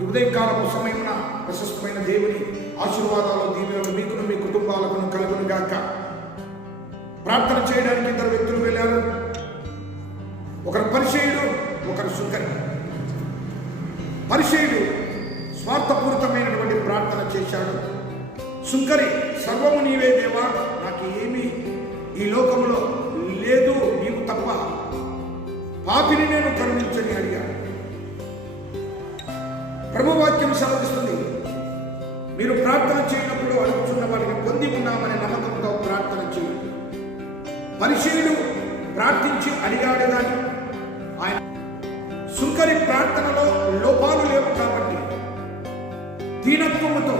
ఈ ఉదయకాలపు సమయమున ప్రశస్తమైన దేవుని ఆశీర్వాదాలు దీవెనలు మీకును మీ కుటుంబాలకు కలుగును గాక. ప్రార్థన చేయడానికి ఇద్దరు వ్యక్తులు వెళ్ళారు. ఒకరు పరిచయుడు, ఒకరు సుంకరి. పరిచయుడు స్వార్థపూరితమైనటువంటి ప్రార్థన చేశాడు. సుంకరి సర్వము నీవే దేవా, నాకు ఏమీ ఈ లోకంలో లేదు, నీవు తప్ప పాపిని నేను కరుణించని అడిగాడు. ప్రభువాక్యం సెలవిస్తుంది, మీరు ప్రార్థన చేయనప్పుడు అడుగుతున్న వాటిని పొంది ఉన్నామనే నమ్మకంతో ప్రార్థన చేయండి. పరిచయుడు ప్రార్థించి అడిగాడు కానీ ఆయన సుంకరి ప్రార్థనలో లోపాలు లేవు కాబట్టి దీనత్వముతో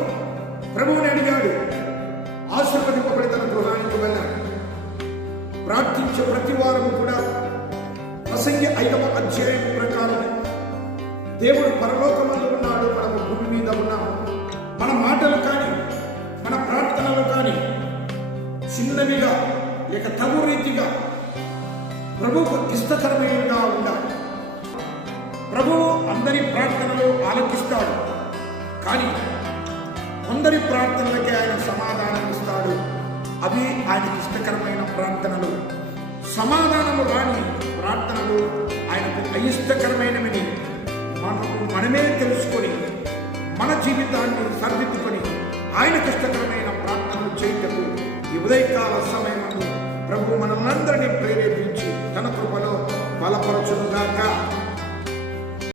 ప్రభువుని అడిగాడు. ఆశీర్వదింపబడి తన గృహానికి వెళ్ళాడు. ప్రార్థించే ప్రతి వారము కూడా ప్రసంగి 5వ అధ్యాయం ప్రకారం దేవుడు పరలోకమందు ఉన్నాడు, మనము భూమి మీద ఉన్నాము. మన మాటలు కానీ మన ప్రార్థనలు కానీ చిన్నవిగా లేక తగు రీతిగా ప్రభువుకు ఇష్టకరమైనగా ఉండాలి. ప్రభువు అందరి ప్రార్థనలు ఆలకిస్తాడు, కానీ కొందరి ప్రార్థనలకే ఆయన సమాధానం ఇస్తాడు. అవి ఆయనకి ఇష్టకరమైన ప్రార్థనలు. సమాధానము రాని ప్రార్థనలు ఆయనకు అయిష్టకరమైనవి. మనమే తెలుసుకొని మన జీవితాన్ని సరిదిద్దుకొని ఆయనకు ఇష్టకరమైన ప్రార్థనలు చేయటకు ఈ ఉదయకాల సమయంలో ప్రభు మనల్నందరినీ ప్రేరేపించి తన కృపలో బలపరచునుగాక.